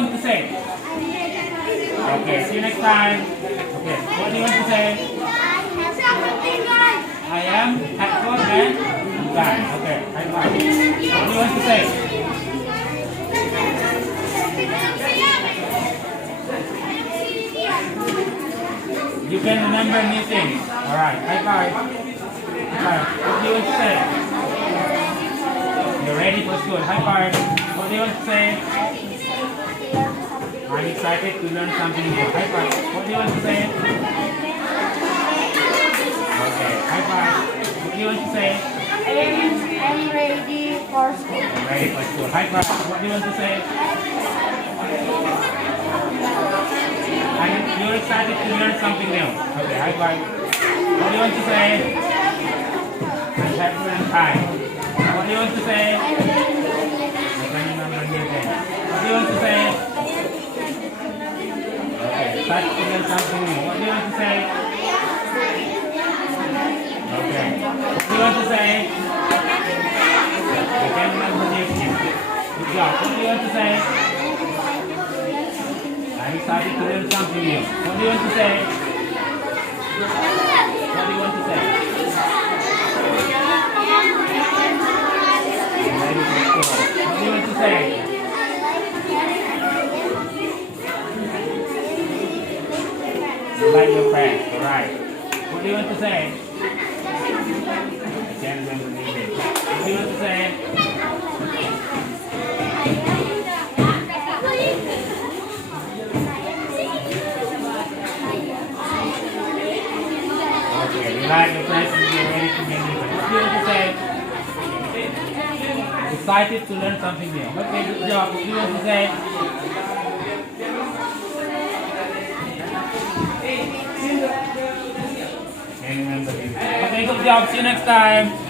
want to say? Okay, see you next time. Okay, what do you want to say? I am helpful and kind. Okay, high five. What do you want to say? You can remember new things. Alright, high five. High five. What do you want to say? You're ready for school. High five. What do you want to say? I'm excited to learn something new. High five. What do you want to say? Okay, high five. What do you want to say? I'm ready for school. Ready for school. High five. What do you want to say? You're excited to learn something new. Okay, high five. What do you want to say? I'm happy and kind. What do you want to say? I can remember new things. What do you want to say? Okay, excited to learn something new. What do you want to say? Okay. What do you want to say? I can remember new things. Good job. What do you want to say? I'm excited to learn something new. What do you want to say? What do you want to say? Ready for school. What do you want to say? You like your friends, alright. What do you want to say? I can't remember anything. What do you want to say? Okay, you like your friends and you're ready to meet new friends. What do you want to say? Excited to learn something new. Okay, good job. What do you want to say? Can't remember. Okay, good job. See you next time.